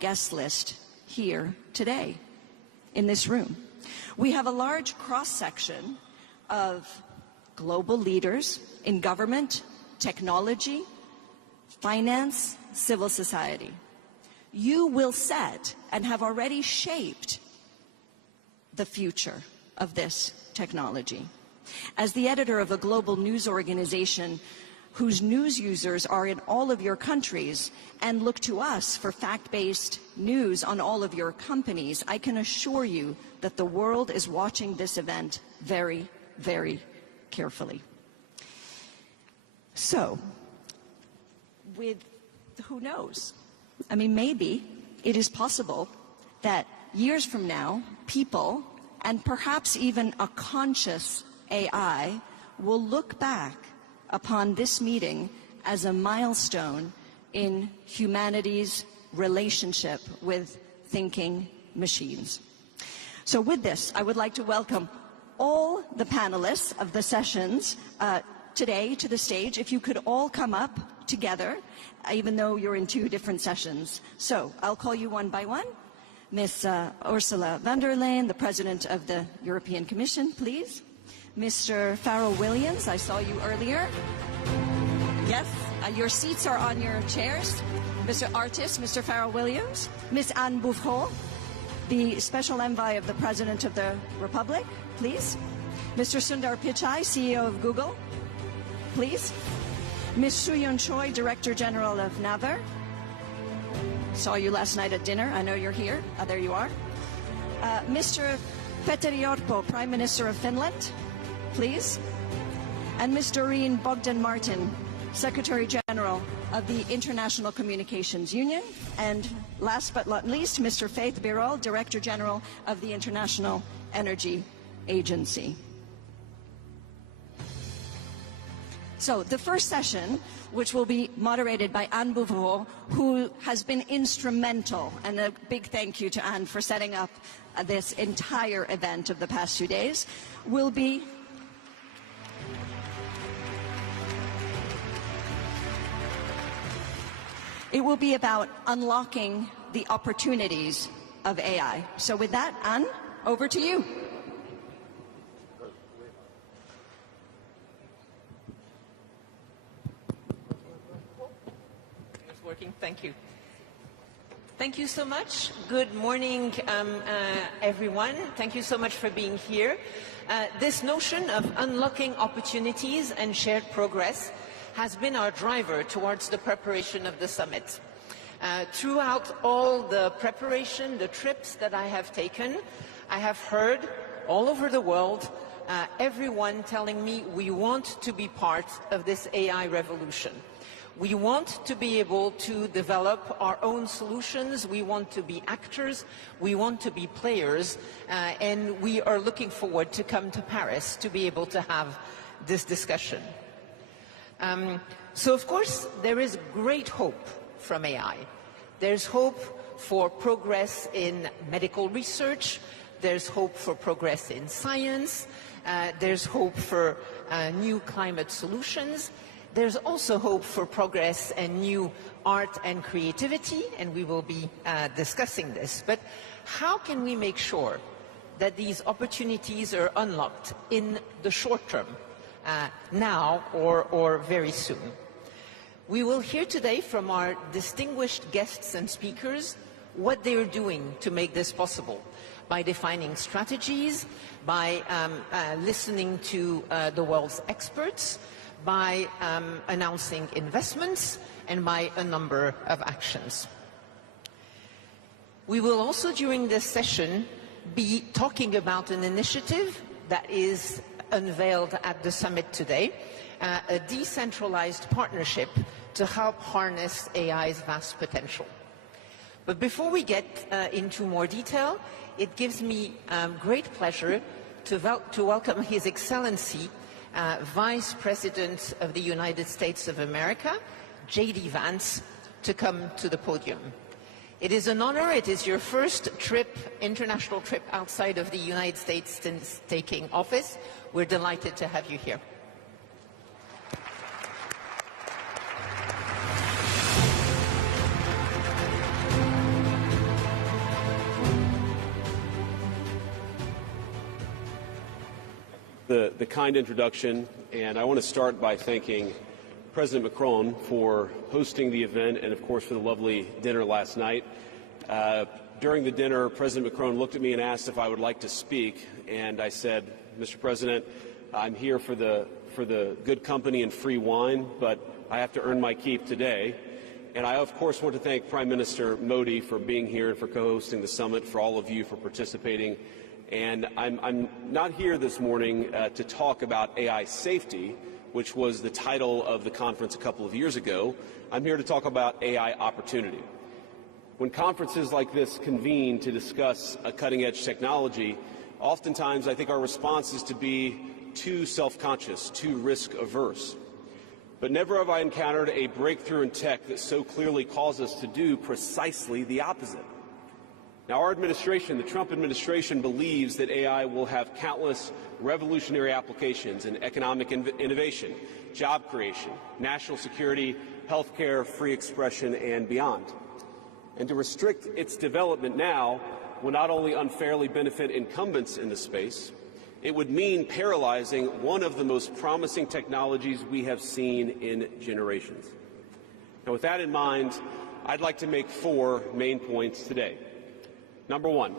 guest list here today in this room. We have a large cross-section of global leaders in government, technology, finance, civil society. You will set and have already shaped the future of this technology. As the editor of a global news organization whose news users are in all of your countries and look to us for fact-based news on all of your companies, I can assure you that the world is watching this event very, very carefully. So, who knows? I mean, maybe it is possible that years from now, people, and perhaps even a conscious AI, will look back upon this meeting as a milestone in humanity's relationship with thinking machines. So with this, I would like to welcome all the panelists of the sessions today to the stage. If you could all come up together, even though you're in two different sessions. So I'll call you one by one. Ms. Ursula von der Leyen, the President of the European Commission, please. Mr. Pharrell Williams, I saw you earlier. Yes, your seats are on your chairs. Mr. Artist, Mr. Pharrell Williams. Ms. Anne Bouvreau, the Special Envoy of the President of the Republic, please. Mr. Sundar Pichai, CEO of Google, please. Ms. Soo-Yeon Choi, Director General of Naver. Saw you last night at dinner. I know you're here. There you are. Mr. Petteri Orpo, Prime Minister of Finland, please. And Ms. Doreen Bogdan-Martin, Secretary General of the International Communications Union. And last but not least, Mr. Faith Birol, Director General of the International Energy Agency. So the first session, which will be moderated by Anne Bouvreau, who has been instrumental, and a big thank you to Anne for setting up this entire event of the past 2 days, will be about unlocking the opportunities of AI. So with that, Anne, over to you. Working. Thank you. Thank you so much. Good morning, everyone. Thank you so much for being here. This notion of unlocking opportunities and shared progress has been our driver towards the preparation of the summit. Throughout all the preparation, the trips that I have taken, I have heard all over the world everyone telling me we want to be part of this AI revolution. We want to be able to develop our own solutions, we want to be actors, we want to be players, and we are looking forward to come to Paris to be able to have this discussion. So of course, there is great hope from AI. There's hope for progress in medical research, there's hope for progress in science, there's hope for new climate solutions. There's also hope for progress and new art and creativity, and we will be discussing this. But how can we make sure that these opportunities are unlocked in the short term, now or very soon? We will hear today from our distinguished guests and speakers what they are doing to make this possible, by defining strategies, by listening to the world's experts, by announcing investments, and by a number of actions. We will also, during this session, be talking about an initiative that is unveiled at the summit today, a decentralized partnership to help harness AI's vast potential. But before we get into more detail, it gives me great pleasure to welcome His Excellency, Vice President of the United States of America, J.D. Vance, to come to the podium. It is an honor. It is your first trip, international trip outside of the United States since taking office. We're delighted to have you here. the kind introduction, and I want to start by thanking President Macron for hosting the event and, of course, for the lovely dinner last night. During the dinner, President Macron looked at me and asked if I would like to speak, and I said, Mr. President, I'm here for the good company and free wine, but I have to earn my keep today. And I, of course, want to thank Prime Minister Modi for being here and for co-hosting the summit, for all of you for participating. And I'm not here this morning to talk about AI safety, which was the title of the conference a couple of years ago. I'm here to talk about AI opportunity. When conferences like this convene to discuss a cutting-edge technology, oftentimes I think our response is to be too self-conscious, too risk-averse. But never have I encountered a breakthrough in tech that so clearly calls us to do precisely the opposite. Now, our administration, the Trump administration, believes that AI will have countless revolutionary applications in economic innovation, job creation, national security, healthcare, free expression, and beyond. And to restrict its development now will not only unfairly benefit incumbents in the space, it would mean paralyzing one of the most promising technologies we have seen in generations. Now, with that in mind, I'd like to make 4 main points today. Number 1,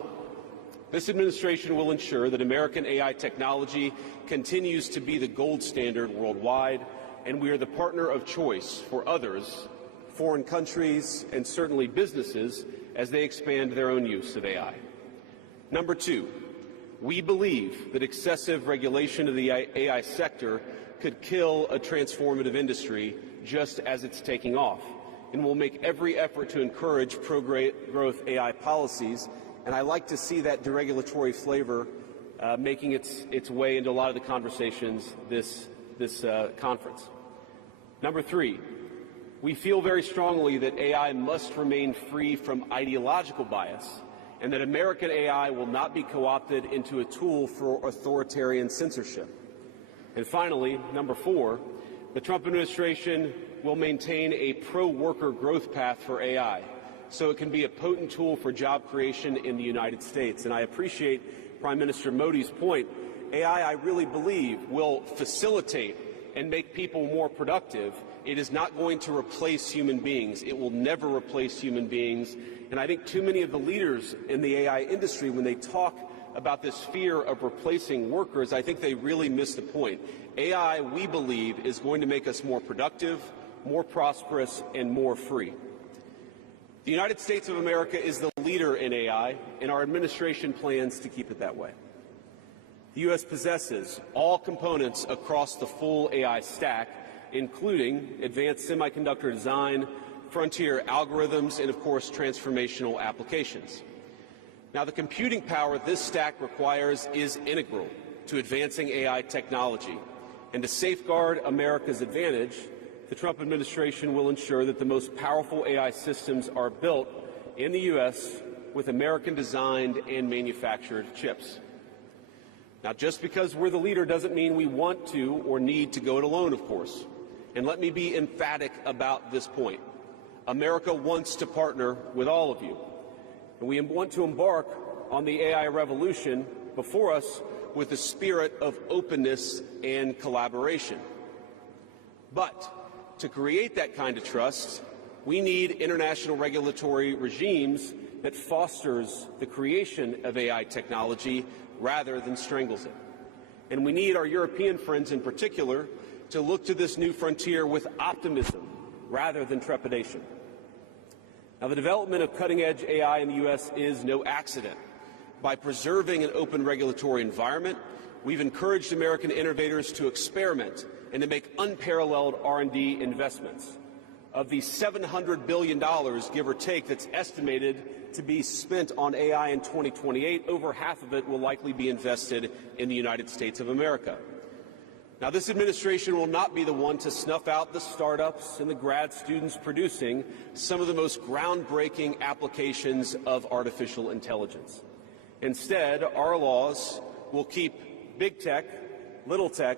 this administration will ensure that American AI technology continues to be the gold standard worldwide, and we are the partner of choice for others, foreign countries, and certainly businesses as they expand their own use of AI. Number 2, we believe that excessive regulation of the AI sector could kill a transformative industry just as it's taking off, and will make every effort to encourage pro-growth AI policies, and I like to see that deregulatory flavor making its way into a lot of the conversations this conference. Number 3, we feel very strongly that AI must remain free from ideological bias, and that American AI will not be co-opted into a tool for authoritarian censorship. And finally, number 4, the Trump administration will maintain a pro-worker growth path for AI, so it can be a potent tool for job creation in the United States. And I appreciate Prime Minister Modi's point. AI, I really believe, will facilitate and make people more productive. It is not going to replace human beings. It will never replace human beings. And I think too many of the leaders in the AI industry, when they talk about this fear of replacing workers, I think they really miss the point. AI, we believe, is going to make us more productive, more prosperous, and more free. The United States of America is the leader in AI, and our administration plans to keep it that way. The U.S. possesses all components across the full AI stack, including advanced semiconductor design, frontier algorithms, and, of course, transformational applications. Now, the computing power this stack requires is integral to advancing AI technology. And to safeguard America's advantage, the Trump administration will ensure that the most powerful AI systems are built in the U.S. with American-designed and manufactured chips. Now, just because we're the leader doesn't mean we want to or need to go it alone, of course. And let me be emphatic about this point. America wants to partner with all of you. And we want to embark on the AI revolution before us with a spirit of openness and collaboration. But to create that kind of trust, we need international regulatory regimes that fosters the creation of AI technology rather than strangles it. And we need our European friends in particular to look to this new frontier with optimism rather than trepidation. Now, the development of cutting-edge AI in the U.S. is no accident. By preserving an open regulatory environment, we've encouraged American innovators to experiment and to make unparalleled R&D investments. Of the $700 billion, give or take, that's estimated to be spent on AI in 2028, over half of it will likely be invested in the United States of America. Now, this administration will not be the one to snuff out the startups and the grad students producing some of the most groundbreaking applications of artificial intelligence. Instead, our laws will keep big tech, little tech,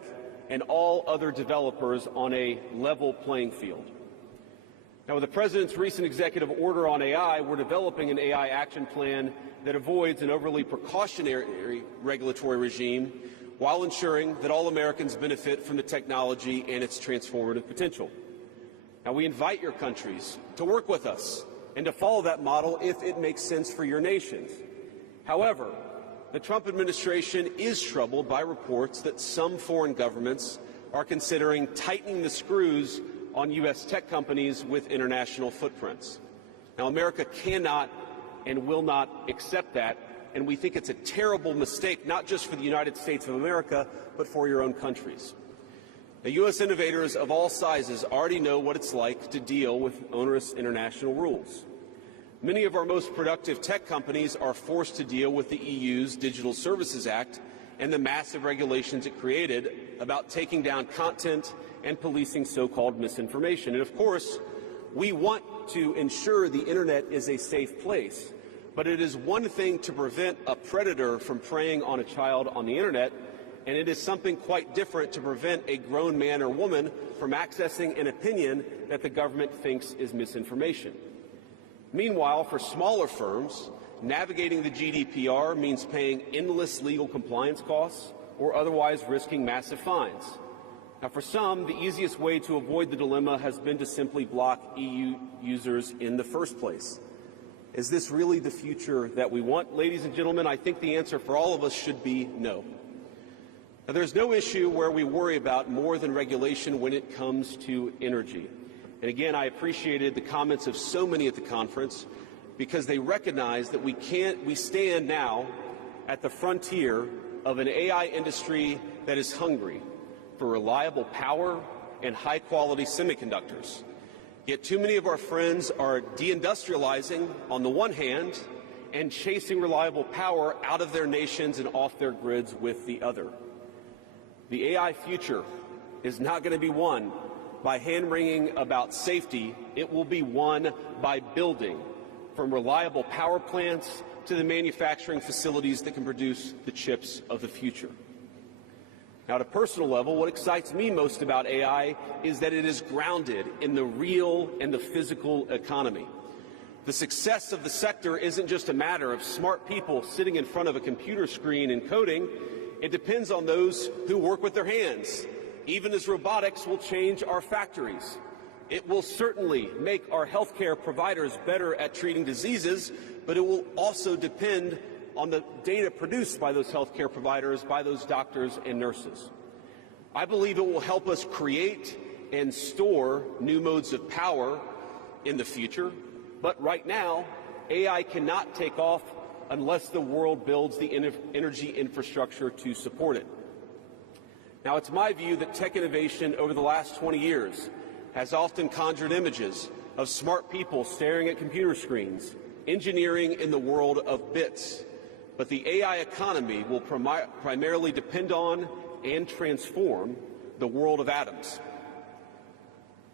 and all other developers on a level playing field. Now, with the President's recent executive order on AI, we're developing an AI action plan that avoids an overly precautionary regulatory regime while ensuring that all Americans benefit from the technology and its transformative potential. Now, we invite your countries to work with us and to follow that model if it makes sense for your nations. However, the Trump administration is troubled by reports that some foreign governments are considering tightening the screws on U.S. tech companies with international footprints. Now, America cannot and will not accept that, and we think it's a terrible mistake, not just for the United States of America, but for your own countries. The U.S. innovators of all sizes already know what it's like to deal with onerous international rules. Many of our most productive tech companies are forced to deal with the EU's Digital Services Act and the massive regulations it created about taking down content and policing so-called misinformation. And of course, we want to ensure the Internet is a safe place. But it is one thing to prevent a predator from preying on a child on the Internet, and it is something quite different to prevent a grown man or woman from accessing an opinion that the government thinks is misinformation. Meanwhile, for smaller firms, navigating the GDPR means paying endless legal compliance costs or otherwise risking massive fines. Now, for some, the easiest way to avoid the dilemma has been to simply block EU users in the first place. Is this really the future that we want? Ladies and gentlemen, I think the answer for all of us should be no. Now, there's no issue where we worry about more than regulation when it comes to energy. And again, I appreciated the comments of so many at the conference because they recognize that we stand now at the frontier of an AI industry that is hungry for reliable power and high-quality semiconductors. Yet too many of our friends are deindustrializing on the one hand and chasing reliable power out of their nations and off their grids with the other. The AI future is not going to be won by hand-wringing about safety. It will be won by building, from reliable power plants to the manufacturing facilities that can produce the chips of the future. Now, at a personal level, what excites me most about AI is that it is grounded in the real and the physical economy. The success of the sector isn't just a matter of smart people sitting in front of a computer screen and coding. It depends on those who work with their hands, even as robotics will change our factories. It will certainly make our healthcare providers better at treating diseases, but it will also depend on the data produced by those healthcare providers, by those doctors and nurses. I believe it will help us create and store new modes of power in the future, but right now, AI cannot take off unless the world builds the energy infrastructure to support it. Now, it's my view that tech innovation over the last 20 years has often conjured images of smart people staring at computer screens, engineering in the world of bits. But the AI economy will primarily depend on and transform the world of atoms.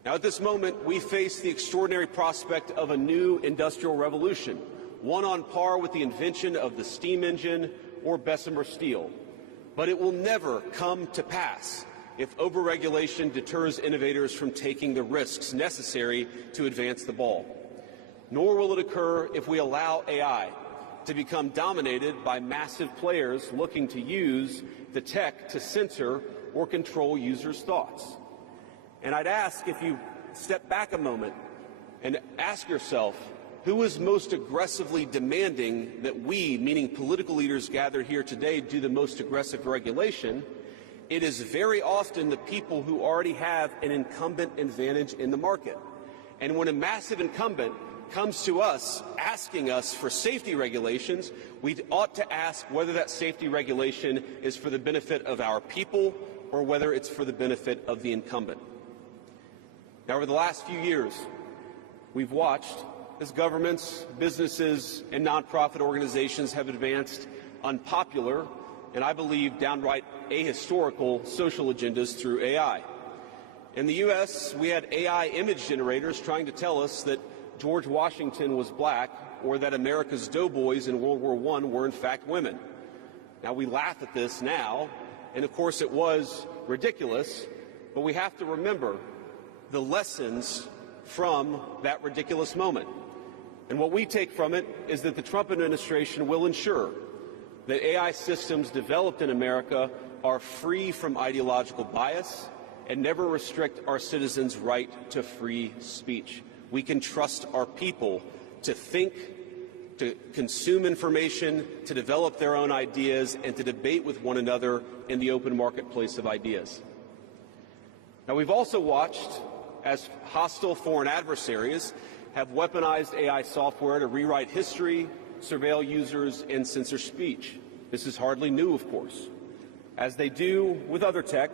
Now, at this moment, we face the extraordinary prospect of a new industrial revolution, one on par with the invention of the steam engine or Bessemer steel. But it will never come to pass if overregulation deters innovators from taking the risks necessary to advance the ball. Nor will it occur if we allow AI to become dominated by massive players looking to use the tech to censor or control users' thoughts. And I'd ask, if you step back a moment and ask yourself, who is most aggressively demanding that we, meaning political leaders gathered here today, do the most aggressive regulation? It is very often the people who already have an incumbent advantage in the market. And when a massive incumbent comes to us asking us for safety regulations, we ought to ask whether that safety regulation is for the benefit of our people or whether it's for the benefit of the incumbent. Now, over the last few years, we've watched as governments, businesses, and nonprofit organizations have advanced unpopular and, I believe, downright ahistorical social agendas through AI. In the U.S., we had AI image generators trying to tell us that George Washington was black or that America's doughboys in World War I were in fact women. Now, we laugh at this now, and of course it was ridiculous, but we have to remember the lessons from that ridiculous moment. And what we take from it is that the Trump administration will ensure that AI systems developed in America are free from ideological bias and never restrict our citizens' right to free speech. We can trust our people to think, to consume information, to develop their own ideas, and to debate with one another in the open marketplace of ideas. Now, we've also watched as hostile foreign adversaries have weaponized AI software to rewrite history, surveil users, and censor speech. This is hardly new, of course. As they do with other tech,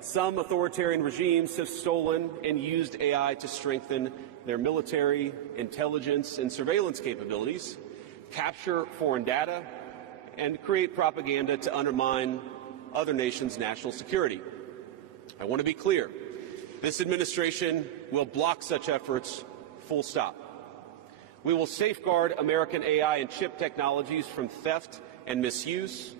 some authoritarian regimes have stolen and used AI to strengthen their military, intelligence, and surveillance capabilities, capture foreign data, and create propaganda to undermine other nations' national security. I want to be clear. This administration will block such efforts, full stop. We will safeguard American AI and chip technologies from theft and misuse,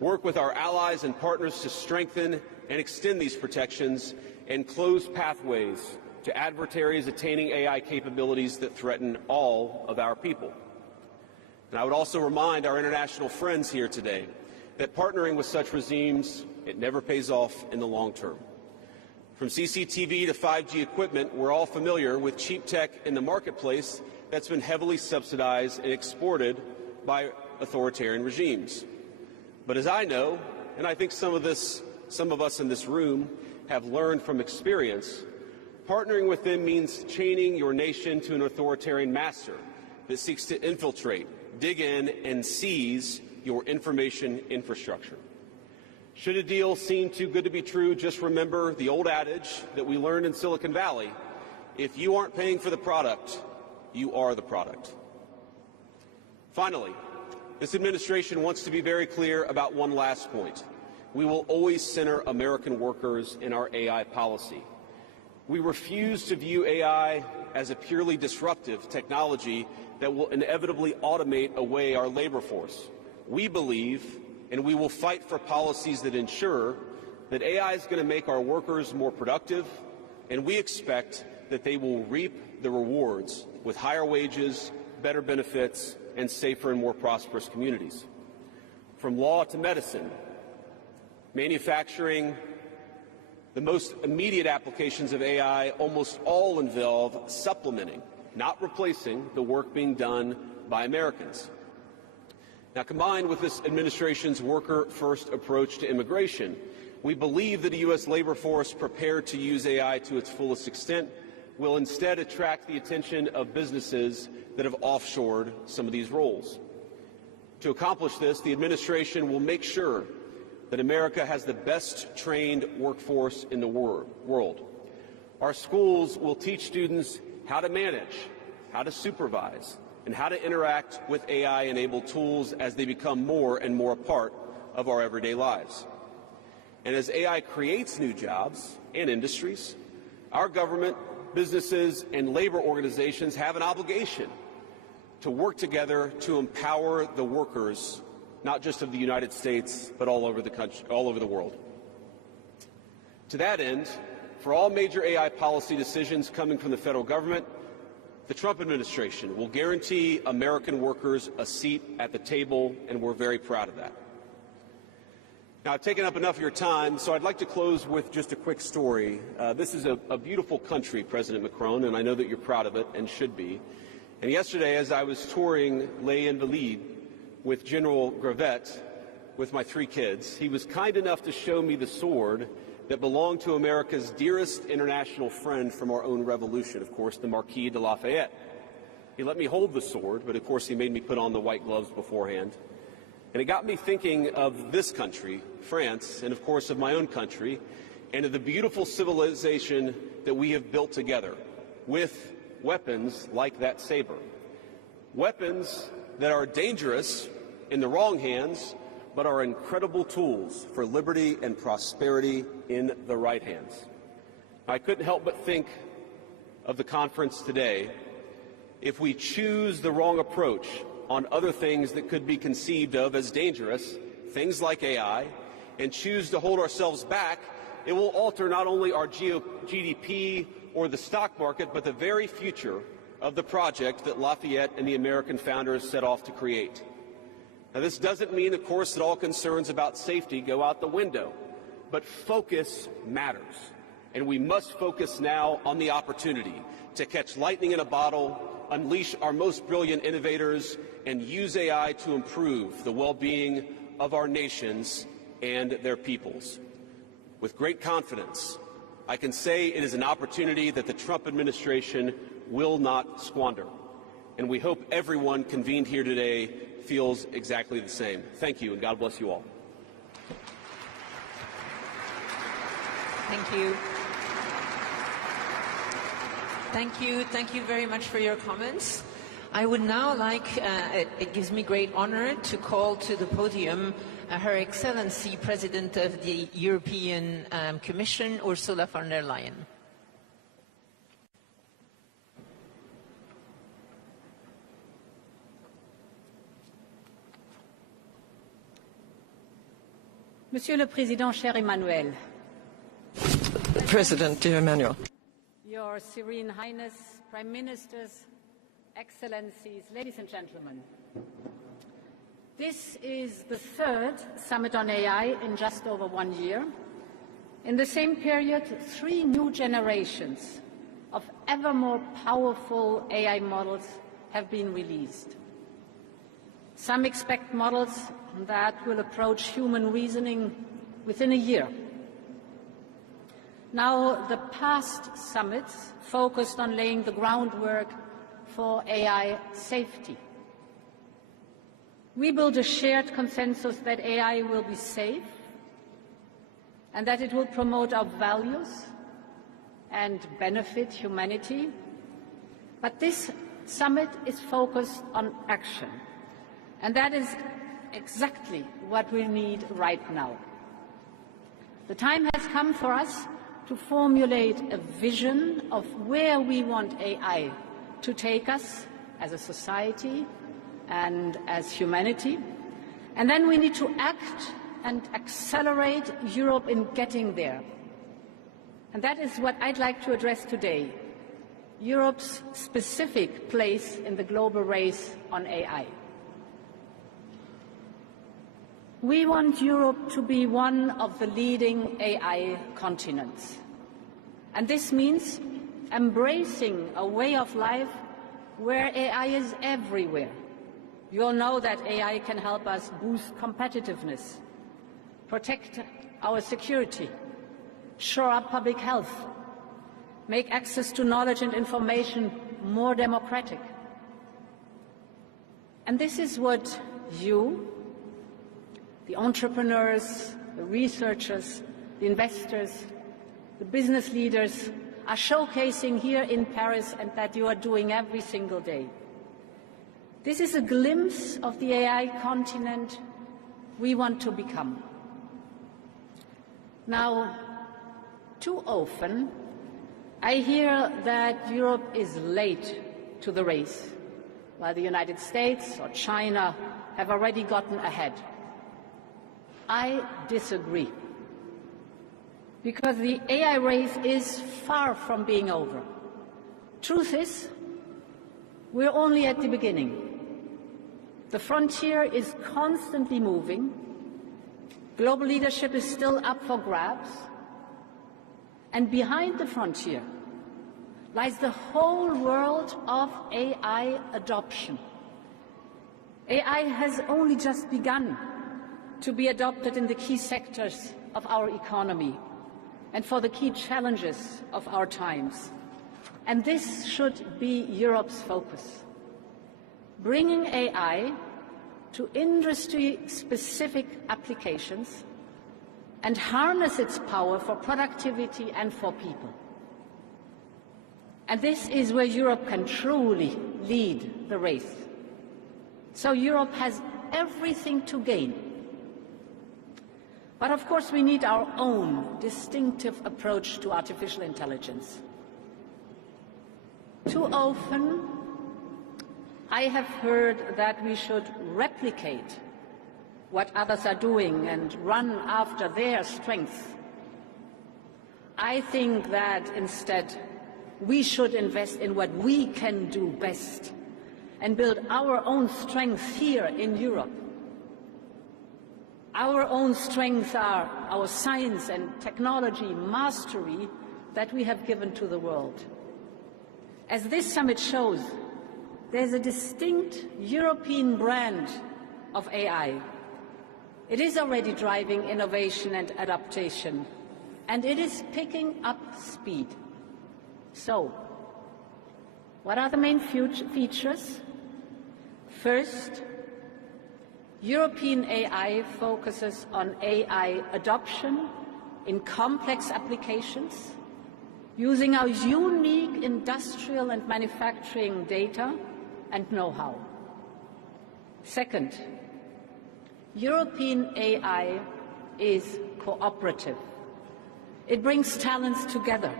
work with our allies and partners to strengthen and extend these protections, and close pathways to adversaries attaining AI capabilities that threaten all of our people. And I would also remind our international friends here today that partnering with such regimes, it never pays off in the long term. From CCTV to 5G equipment, we're all familiar with cheap tech in the marketplace that's been heavily subsidized and exported by authoritarian regimes. But as I know, and I think some of us in this room have learned from experience, partnering with them means chaining your nation to an authoritarian master that seeks to infiltrate, dig in, and seize your information infrastructure. Should a deal seem too good to be true, just remember the old adage that we learned in Silicon Valley: if you aren't paying for the product, you are the product. Finally, this administration wants to be very clear about one last point. We will always center American workers in our AI policy. We refuse to view AI as a purely disruptive technology that will inevitably automate away our labor force. We believe, and we will fight for policies that ensure that AI is going to make our workers more productive, and we expect that they will reap the rewards with higher wages, better benefits, and safer and more prosperous communities. From law to medicine, manufacturing, the most immediate applications of AI almost all involve supplementing, not replacing, the work being done by Americans. Now, combined with this administration's worker-first approach to immigration, we believe that a U.S. labor force prepared to use AI to its fullest extent will instead attract the attention of businesses that have offshored some of these roles. To accomplish this, the administration will make sure that America has the best trained workforce in the world. Our schools will teach students how to manage, how to supervise, and how to interact with AI-enabled tools as they become more and more a part of our everyday lives. And as AI creates new jobs and industries, our government, businesses, and labor organizations have an obligation to work together to empower the workers, not just of the United States, but all over the country, all over the world. To that end, for all major AI policy decisions coming from the federal government, the Trump administration will guarantee American workers a seat at the table, and we're very proud of that. Now, I've taken up enough of your time, so I'd like to close with just a quick story. This is a beautiful country, President Macron, and I know that you're proud of it and should be. And yesterday, as I was touring Les Invalides with General Gravette with my 3 kids, he was kind enough to show me the sword that belonged to America's dearest international friend from our own revolution, of course, the Marquis de Lafayette. He let me hold the sword, but of course he made me put on the white gloves beforehand. And it got me thinking of this country, France, and of course of my own country, and of the beautiful civilization that we have built together with weapons like that saber. Weapons that are dangerous in the wrong hands, but are incredible tools for liberty and prosperity in the right hands. I couldn't help but think of the conference today. If we choose the wrong approach on other things that could be conceived of as dangerous, things like AI, and choose to hold ourselves back, it will alter not only our GDP or the stock market, but the very future of the project that Lafayette and the American founders set off to create. Now, this doesn't mean, of course, that all concerns about safety go out the window, but focus matters. And we must focus now on the opportunity to catch lightning in a bottle, unleash our most brilliant innovators, and use AI to improve the well-being of our nations and their peoples. With great confidence, I can say it is an opportunity that the Trump administration will not squander. And we hope everyone convened here today feels exactly the same. Thank you, and God bless you all. Thank you. Thank you very much for your comments. I would now like, it gives me great honor to call to the podium Her Excellency President of the European Commission, Ursula von der Leyen. Monsieur le Président, cher Emmanuel. President, dear Emmanuel. Your Serene Highness, Prime Ministers, Excellencies, ladies and gentlemen. This is the third Summit on AI in just over 1 year. In the same period, 3 new generations of ever more powerful AI models have been released. Some expect models that will approach human reasoning within a year. Now, the past summits focused on laying the groundwork for AI safety. We built a shared consensus that AI will be safe and that it will promote our values and benefit humanity. But this summit is focused on action, and that is exactly what we need right now. The time has come for us to formulate a vision of where we want AI to take us as a society and as humanity. And then we need to act and accelerate Europe in getting there. And that is what I'd like to address today, Europe's specific place in the global race on AI. We want Europe to be one of the leading AI continents. And this means embracing a way of life where AI is everywhere. You all know that AI can help us boost competitiveness, protect our security, shore up public health, make access to knowledge and information more democratic. And this is what you, the entrepreneurs, the researchers, the investors, the business leaders are showcasing here in Paris and that you are doing every single day. This is a glimpse of the AI continent we want to become. Now, too often, I hear that Europe is late to the race, while the United States or China have already gotten ahead. I disagree, because the AI race is far from being over. Truth is, we're only at the beginning. The frontier is constantly moving. Global leadership is still up for grabs. And behind the frontier lies the whole world of AI adoption. AI has only just begun to be adopted in the key sectors of our economy and for the key challenges of our times. And this should be Europe's focus. Bringing AI to industry-specific applications and harness its power for productivity and for people. And this is where Europe can truly lead the race. So Europe has everything to gain. But of course we need our own distinctive approach to artificial intelligence. Too often I have heard that we should replicate what others are doing and run after their strengths. I think that instead we should invest in what we can do best and build our own strength here in Europe. Our own strengths are our science and technology mastery that we have given to the world. As this summit shows, there's a distinct European brand of AI. It is already driving innovation and adaptation, and it is picking up speed. So, what are the main features? First, European AI focuses on AI adoption in complex applications, using our unique industrial and manufacturing data and know-how. Second, European AI is cooperative. It brings talents together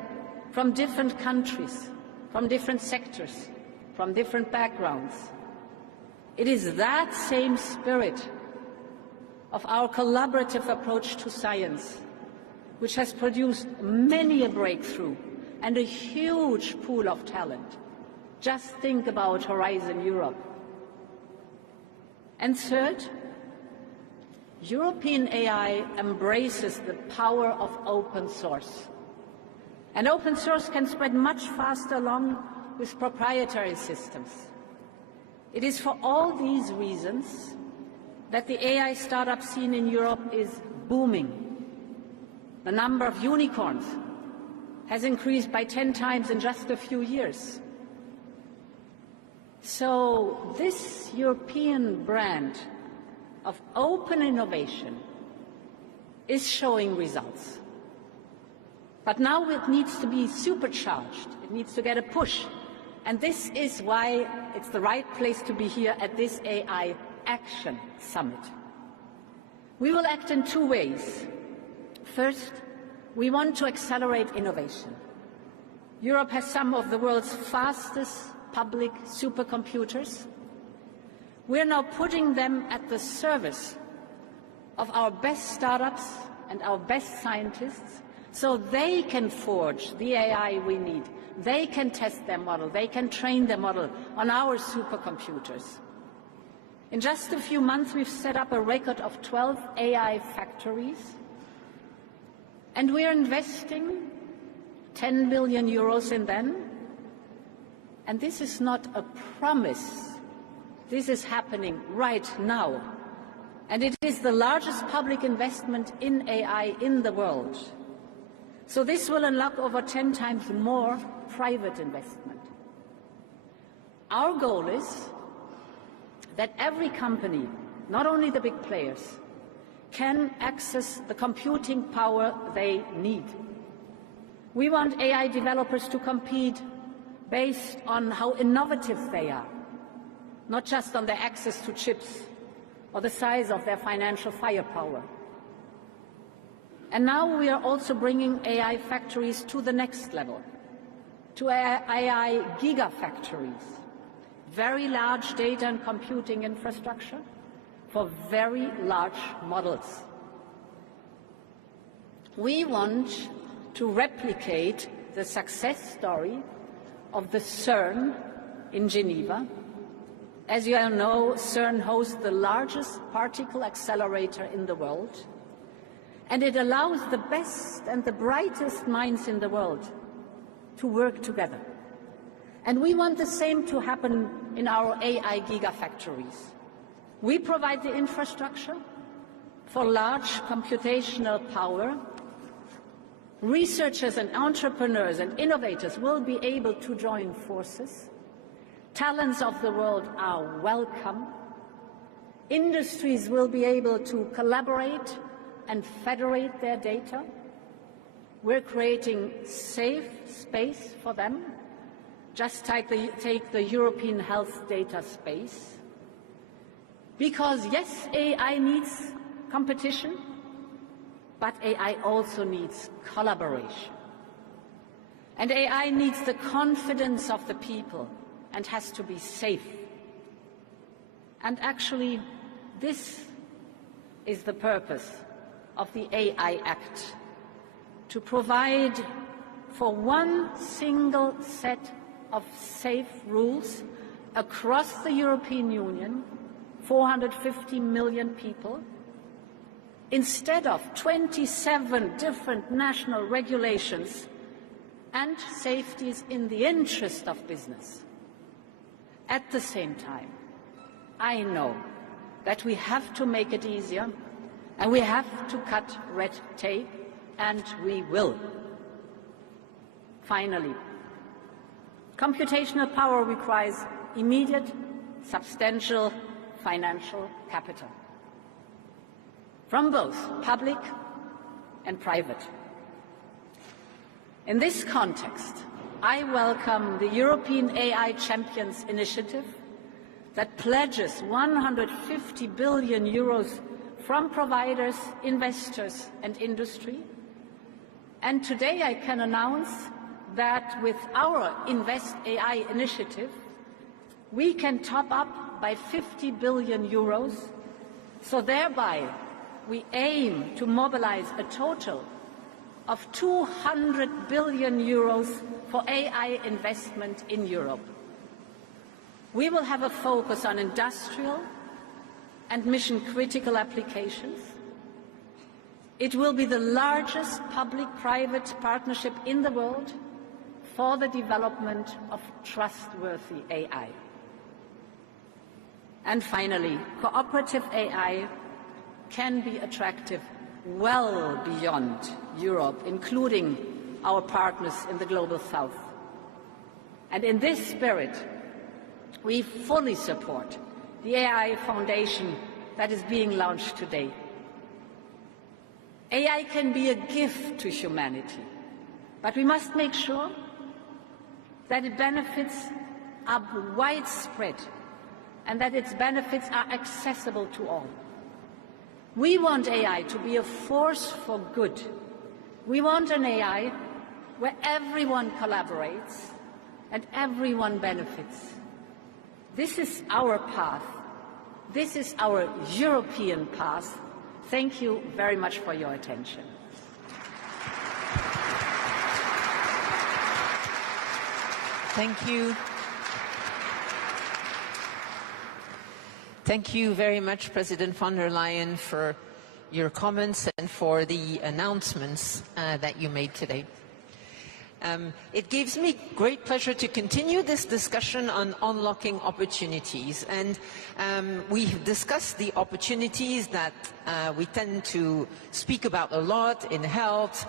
from different countries, from different sectors, from different backgrounds. It is that same spirit of our collaborative approach to science which has produced many a breakthrough and a huge pool of talent. Just think about Horizon Europe. And third, European AI embraces the power of open source. And open source can spread much faster along with proprietary systems. It is for all these reasons that the AI startup scene in Europe is booming. The number of unicorns has increased by 10 times in just a few years. So this European brand of open innovation is showing results. But now it needs to be supercharged. It needs to get a push. And this is why it's the right place to be here at this AI Action Summit. We will act in two ways. First, we want to accelerate innovation. Europe has some of the world's fastest public supercomputers. We're now putting them at the service of our best startups and our best scientists so they can forge the AI we need. They can test their model, they can train their model on our supercomputers. In just a few months, we've set up a record of 12 AI factories, and we're investing 10 billion euros in them. And this is not a promise. This is happening right now. And it is the largest public investment in AI in the world. So this will unlock over 10 times more private investment. Our goal is that every company, not only the big players, can access the computing power they need. We want AI developers to compete based on how innovative they are, not just on their access to chips or the size of their financial firepower. And now we are also bringing AI factories to the next level, to AI gigafactories, very large data and computing infrastructure for very large models. We want to replicate the success story of the CERN in Geneva. As you all know, CERN hosts the largest particle accelerator in the world, and it allows the best and the brightest minds in the world to work together. And we want the same to happen in our AI gigafactories. We provide the infrastructure for large computational power. Researchers and entrepreneurs and innovators will be able to join forces. Talents of the world are welcome. Industries will be able to collaborate and federate their data. We're creating safe space for them. Just take the European health data space. Because yes, AI needs competition, but AI also needs collaboration. And AI needs the confidence of the people and has to be safe. And actually, this is the purpose of the AI Act, to provide for one single set of safe rules across the European Union, 450 million people, instead of 27 different national regulations and safeties in the interest of business. At the same time, I know that we have to make it easier and we have to cut red tape, and we will. Finally, computational power requires immediate, substantial financial capital from both public and private. In this context, I welcome the European AI Champions Initiative that pledges 150 billion euros from providers, investors and industry. And today I can announce that with our Invest AI initiative, we can top up by 50 billion euros, so thereby we aim to mobilize a total of 200 billion euros for AI investment in Europe. We will have a focus on industrial and mission-critical applications. It will be the largest public-private partnership in the world for the development of trustworthy AI. And finally, cooperative AI can be attractive well beyond Europe, including our partners in the Global South. And in this spirit, we fully support the AI Foundation that is being launched today. AI can be a gift to humanity, but we must make sure that its benefits are widespread and that its benefits are accessible to all. We want AI to be a force for good. We want an AI where everyone collaborates and everyone benefits. This is our path. This is our European path. Thank you very much for your attention. Thank you. Thank you very much, President von der Leyen, for your comments and for the announcements that you made today. It gives me great pleasure to continue this discussion on unlocking opportunities. And we've discussed the opportunities that we tend to speak about a lot in health,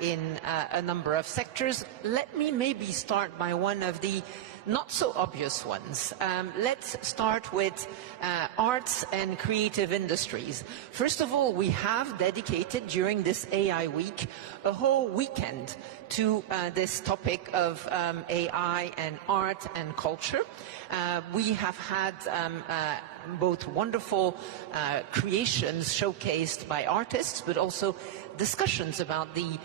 in a number of sectors. Let me maybe start by one of the not so obvious ones. Let's start with arts and creative industries. First of all, we have dedicated during this AI week a whole weekend to this topic of AI and art and culture. We have had both wonderful creations showcased by artists, but also discussions about the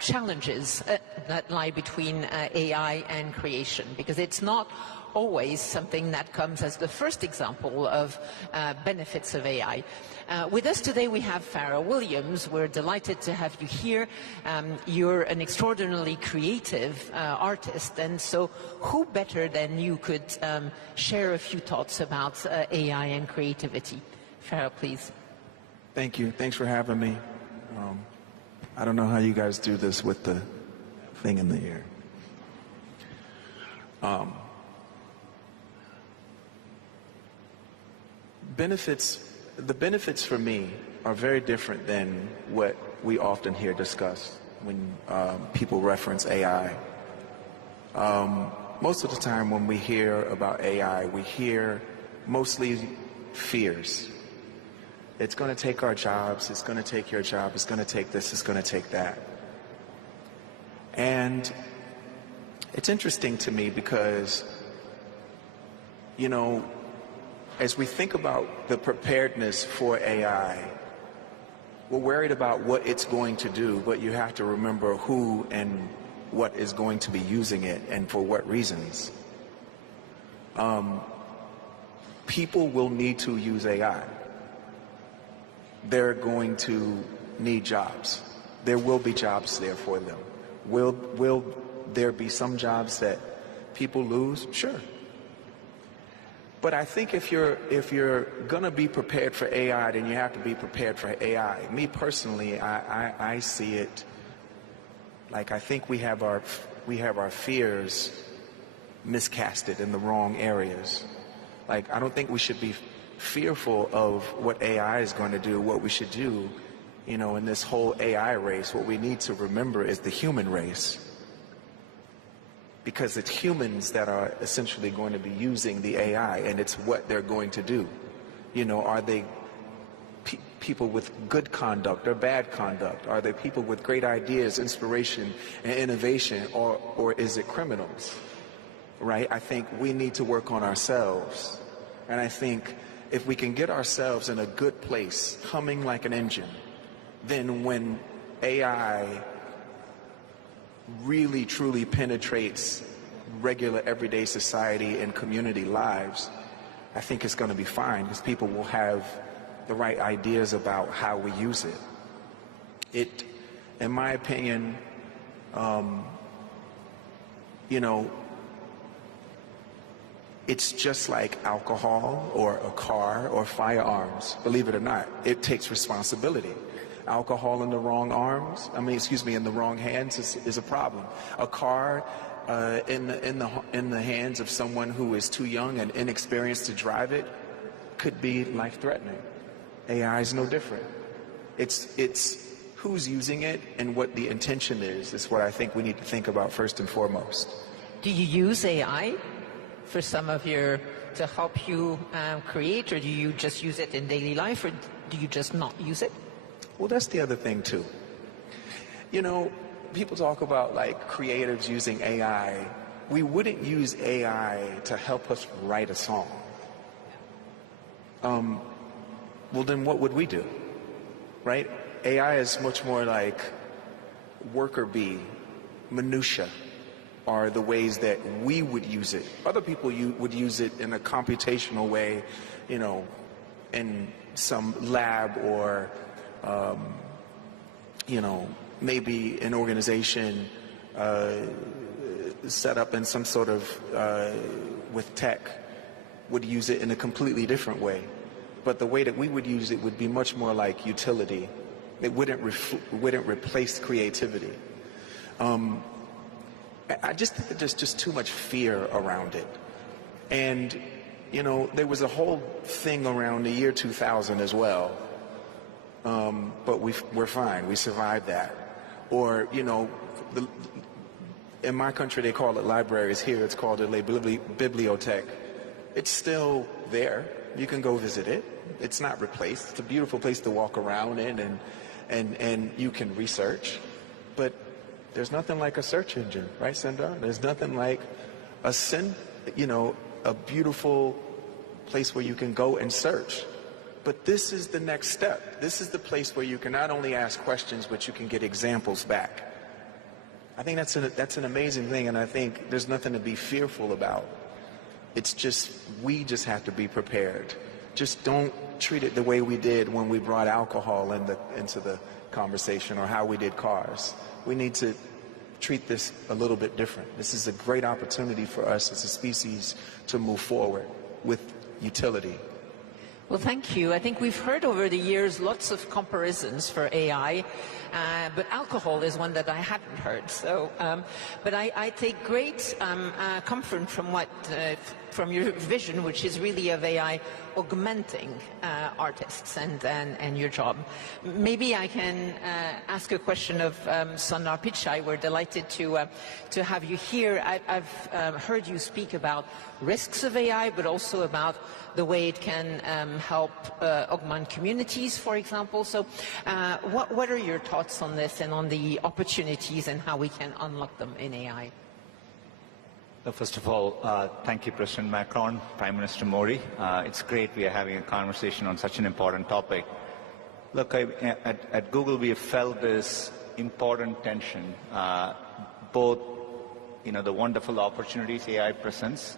challenges that lie between AI and creation, because it's not always something that comes as the first example of benefits of AI. With us today we have Farah Williams. We're delighted to have you here. You're an extraordinarily creative artist, and so who better than you could share a few thoughts about AI and creativity. Farah, please. Thank you. Thanks for having me. I don't know how you guys do this with the thing in the ear. The benefits for me are very different than what we often hear discussed when people reference AI. Most of the time when we hear about AI, we hear mostly fears. It's going to take our jobs, it's going to take your job, it's going to take this, it's going to take that. And it's interesting to me because, you know, as we think about the preparedness for AI, we're worried about what it's going to do, but you have to remember who and what is going to be using it and for what reasons. People will need to use AI. They're going to need jobs. There will be jobs there for them. Will there be some jobs that people lose? Sure. But I think if you're gonna be prepared for AI, then you have to be prepared for AI. Me personally, I see it like I think we have our fears miscasted in the wrong areas. Like I don't think we should be fearful of what AI is going to do. What we should do, you know, in this whole AI race, what we need to remember is the human race. Because it's humans that are essentially going to be using the AI, and it's what they're going to do. You know, are they people with good conduct or bad conduct? Are they people with great ideas, inspiration, and innovation, or is it criminals? Right? I think we need to work on ourselves. And I think if we can get ourselves in a good place, humming like an engine, then when AI really truly penetrates regular everyday society and community lives, I think it's going to be fine because people will have the right ideas about how we use it. It, in my opinion, you know, it's just like alcohol or a car or firearms. Believe it or not, it takes responsibility. Alcohol in the wrong arms, in the wrong hands is a problem. A car in the hands of someone who is too young and inexperienced to drive it could be life-threatening. AI is no different. It's who's using it and what the intention is what I think we need to think about first and foremost. Do you use AI for some of to help you create, or do you just use it in daily life, or do you just not use it? Well, that's the other thing too. You know, people talk about like creatives using AI. We wouldn't use AI to help us write a song. Well, then what would we do? Right? AI is much more like worker bee, minutia are the ways that we would use it. Other people would use it in a computational way, you know, in some lab or you know, maybe an organization set up in some sort of with tech would use it in a completely different way. But the way that we would use it would be much more like utility. It wouldn't replace creativity. I just think that there's just too much fear around it. And, you know, there was a whole thing around the year 2000 as well. But we're fine. We survived that. Or, you know, in my country they call it libraries. Here it's called a bibliothèque. It's still there. You can go visit it. It's not replaced. It's a beautiful place to walk around in and you can research. But there's nothing like a search engine, right, Sundar? There's nothing like a beautiful place where you can go and search. But this is the next step. This is the place where you can not only ask questions, but you can get examples back. I think that's an amazing thing, and I think there's nothing to be fearful about. It's just, we just have to be prepared. Just don't treat it the way we did when we brought alcohol into the conversation, or how we did cars. We need to treat this a little bit different. This is a great opportunity for us as a species to move forward with utility. Well, thank you. I think we've heard over the years lots of comparisons for AI, but alcohol is one that I hadn't heard. So, but I take great comfort from your vision, which is really of AI augmenting artists and your job. Maybe I can ask a question of Sundar Pichai. We're delighted to have you here. I've heard you speak about risks of AI, but also about the way it can help augment communities, for example. So what are your thoughts on this and on the opportunities and how we can unlock them in AI? First of all, thank you, President Macron, Prime Minister Modi. It's great we are having a conversation on such an important topic. Look, at Google, we have felt this important tension, both, you know, the wonderful opportunities AI presents.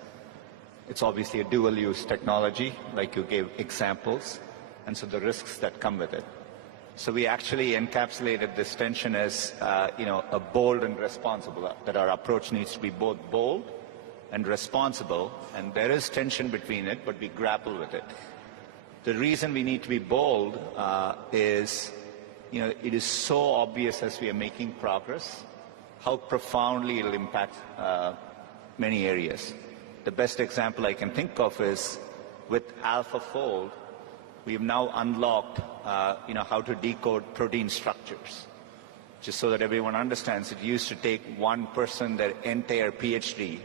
It's obviously a dual-use technology, like you gave examples, and so the risks that come with it. So we actually encapsulated this tension as, you know, a bold and responsible, that our approach needs to be both bold and responsible, and there is tension between it, but we grapple with it. The reason we need to be bold is, it is so obvious as we are making progress how profoundly it'll impact many areas. The best example I can think of is with AlphaFold, we have now unlocked, how to decode protein structures. Just so that everyone understands, it used to take one person their entire PhD